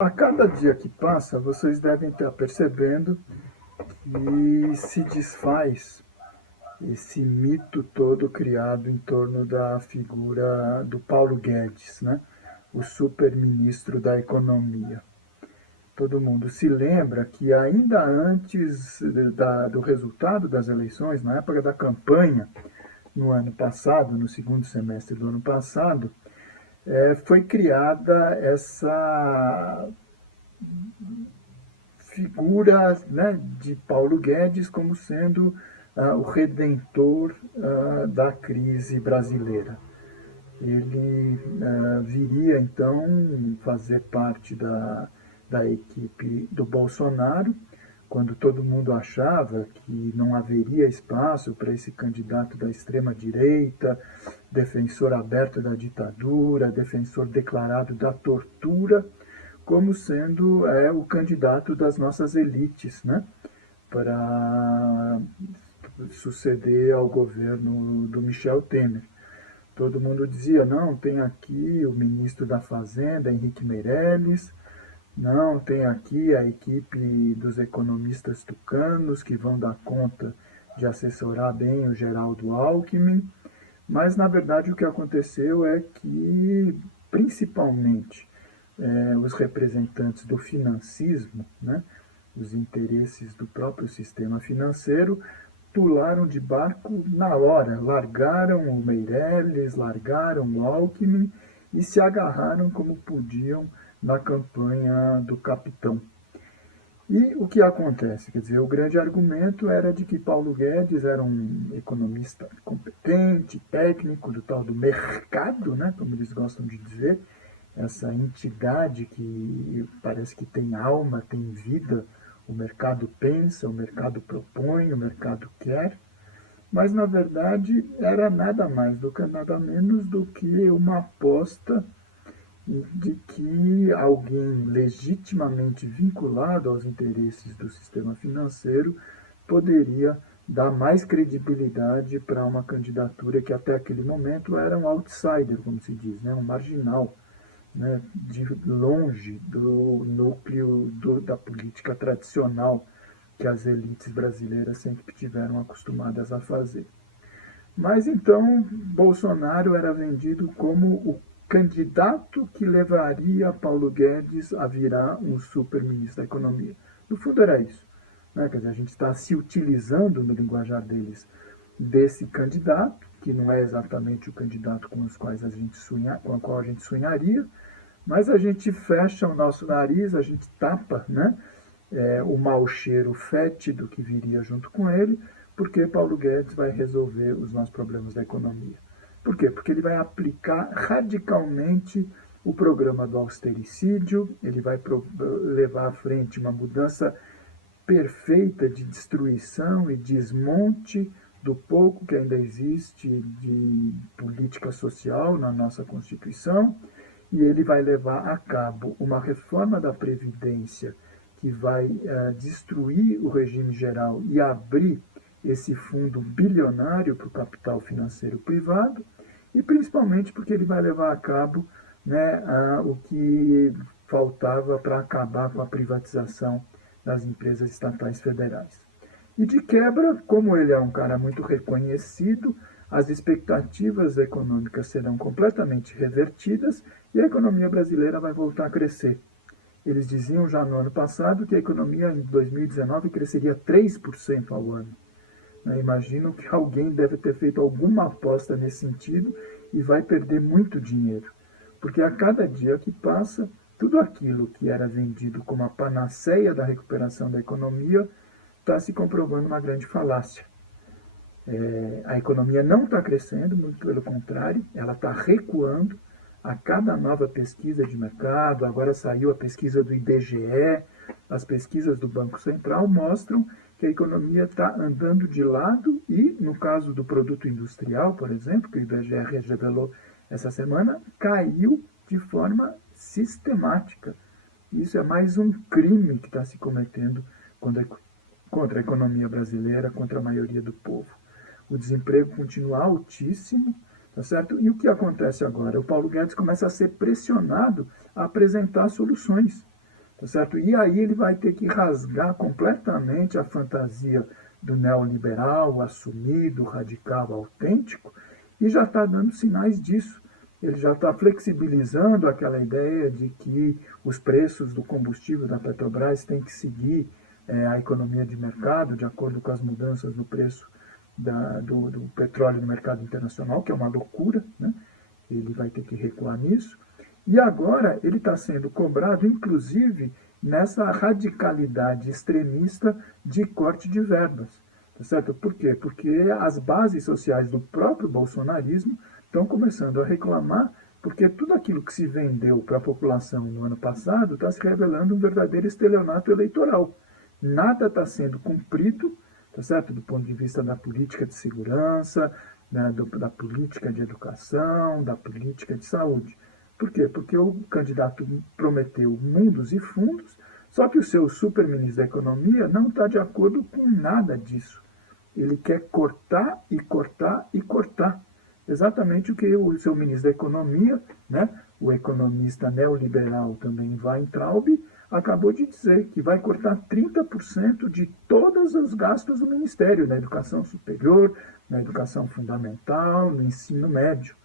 A cada dia que passa, vocês devem estar percebendo que se desfaz esse mito todo criado em torno da figura do Paulo Guedes, né? O super-ministro da Economia. Todo mundo se lembra que ainda antes do resultado das eleições, na época da campanha, no ano passado, no segundo semestre do ano passado, foi criada essa figura, né, de Paulo Guedes como sendo o redentor da crise brasileira. Ele viria então fazer parte da equipe do Bolsonaro, quando todo mundo achava que não haveria espaço para esse candidato da extrema-direita, defensor aberto da ditadura, defensor declarado da tortura, como sendo o candidato das nossas elites, né, para suceder ao governo do Michel Temer. Todo mundo dizia, não, tem aqui o ministro da Fazenda, Henrique Meirelles, não, tem aqui a equipe dos economistas tucanos que vão dar conta de assessorar bem o Geraldo Alckmin, mas na verdade o que aconteceu é que, principalmente, os representantes do financismo, né, os interesses do próprio sistema financeiro, pularam de barco na hora, largaram o Meirelles, largaram o Alckmin e se agarraram como podiam na campanha do capitão. E o que acontece? Quer dizer, o grande argumento era de que Paulo Guedes era um economista competente, técnico, do tal do mercado, né, como eles gostam de dizer, essa entidade que parece que tem alma, tem vida, o mercado pensa, o mercado propõe, o mercado quer, mas na verdade era nada mais do que nada menos do que uma aposta de que alguém legitimamente vinculado aos interesses do sistema financeiro poderia dar mais credibilidade para uma candidatura que até aquele momento era um outsider, como se diz, né? Um marginal, né? De longe do núcleo da política tradicional que as elites brasileiras sempre tiveram acostumadas a fazer. Mas então Bolsonaro era vendido como o candidato que levaria Paulo Guedes a virar um super-ministro da Economia. No fundo era isso. Né? Quer dizer, a gente está se utilizando, no linguajar deles, desse candidato, que não é exatamente o candidato com, os quais a gente com o qual a gente sonharia, mas a gente fecha o nosso nariz, a gente tapa, né, o mau cheiro fétido que viria junto com ele, porque Paulo Guedes vai resolver os nossos problemas da economia. Por quê? Porque ele vai aplicar radicalmente o programa do austericídio, ele vai levar à frente uma mudança perfeita de destruição e desmonte do pouco que ainda existe de política social na nossa Constituição, e ele vai levar a cabo uma reforma da Previdência que vai destruir o regime geral e abrir esse fundo bilionário para o capital financeiro privado, e principalmente porque ele vai levar a cabo, né, o que faltava para acabar com a privatização das empresas estatais federais. E de quebra, como ele é um cara muito reconhecido, as expectativas econômicas serão completamente revertidas e a economia brasileira vai voltar a crescer. Eles diziam já no ano passado que a economia em 2019 cresceria 3% ao ano. Imagino que alguém deve ter feito alguma aposta nesse sentido e vai perder muito dinheiro, porque a cada dia que passa, tudo aquilo que era vendido como a panaceia da recuperação da economia está se comprovando uma grande falácia. A economia não está crescendo, muito pelo contrário, ela está recuando. A cada nova pesquisa de mercado, agora saiu a pesquisa do IBGE, as pesquisas do Banco Central mostram que a economia está andando de lado e, no caso do produto industrial, por exemplo, que o IBGE revelou essa semana, caiu de forma sistemática. Isso é mais um crime que está se cometendo contra a economia brasileira, contra a maioria do povo. O desemprego continua altíssimo, tá certo? E o que acontece agora? O Paulo Guedes começa a ser pressionado a apresentar soluções. tá certo? E aí ele vai ter que rasgar completamente a fantasia do neoliberal, assumido, radical, autêntico, e já está dando sinais disso. Ele já está flexibilizando aquela ideia de que os preços do combustível da Petrobras têm que seguir a economia de mercado, de acordo com as mudanças no preço do petróleo no mercado internacional, que é uma loucura, né? Ele vai ter que recuar nisso. E agora ele está sendo cobrado, inclusive, nessa radicalidade extremista de corte de verbas. Tá certo? Por quê? Porque as bases sociais do próprio bolsonarismo estão começando a reclamar, porque tudo aquilo que se vendeu para a população no ano passado está se revelando um verdadeiro estelionato eleitoral. Nada está sendo cumprido, tá certo? Do ponto de vista da política de segurança, né, da política de educação, da política de saúde. Por quê? Porque o candidato prometeu mundos e fundos, só que o seu super-ministro da Economia não está de acordo com nada disso. Ele quer cortar e cortar e cortar. Exatamente o que o seu ministro da Economia, né, o economista neoliberal também Weintraub, acabou de dizer que vai cortar 30% de todos os gastos do Ministério, na educação superior, na educação fundamental, no ensino médio,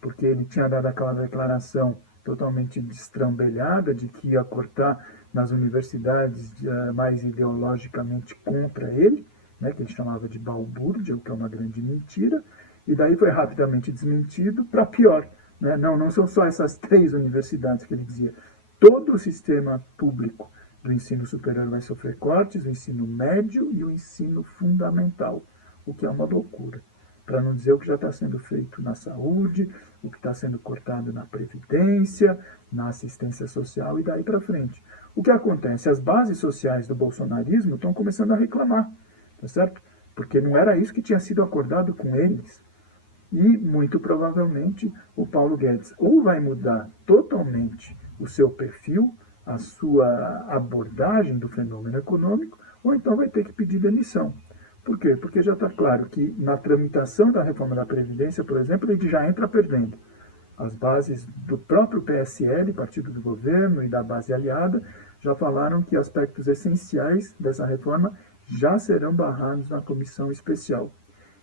porque ele tinha dado aquela declaração totalmente destrambelhada de que ia cortar nas universidades mais ideologicamente contra ele, né, que ele chamava de balbúrdia, o que é uma grande mentira, e daí foi rapidamente desmentido para pior. Né? Não são só essas 3 universidades que ele dizia. Todo o sistema público do ensino superior vai sofrer cortes, o ensino médio e o ensino fundamental, o que é uma loucura. Para não dizer o que já está sendo feito na saúde, o que está sendo cortado na previdência, na assistência social e daí para frente. O que acontece? As bases sociais do bolsonarismo estão começando a reclamar, tá certo? Porque não era isso que tinha sido acordado com eles. E, muito provavelmente, o Paulo Guedes ou vai mudar totalmente o seu perfil, a sua abordagem do fenômeno econômico, ou então vai ter que pedir demissão. Por quê? Porque já está claro que na tramitação da reforma da Previdência, por exemplo, ele já entra perdendo. As bases do próprio PSL, partido do governo, e da base aliada, já falaram que aspectos essenciais dessa reforma já serão barrados na comissão especial.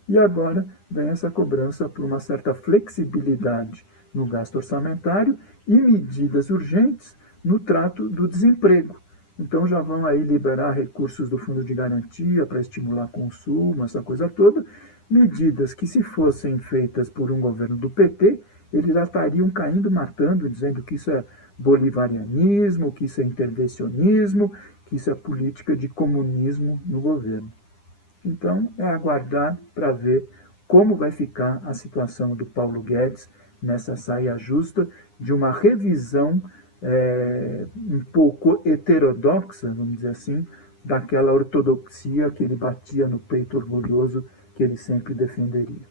E agora vem essa cobrança por uma certa flexibilidade no gasto orçamentário e medidas urgentes no trato do desemprego. Então já vão aí liberar recursos do fundo de garantia para estimular consumo, essa coisa toda. Medidas que, se fossem feitas por um governo do PT, eles já estariam caindo, matando, dizendo que isso é bolivarianismo, que isso é intervencionismo, que isso é política de comunismo no governo. Então, é aguardar para ver como vai ficar a situação do Paulo Guedes nessa saia justa de uma revisão um pouco heterodoxa, vamos dizer assim, daquela ortodoxia que ele batia no peito orgulhoso que ele sempre defenderia.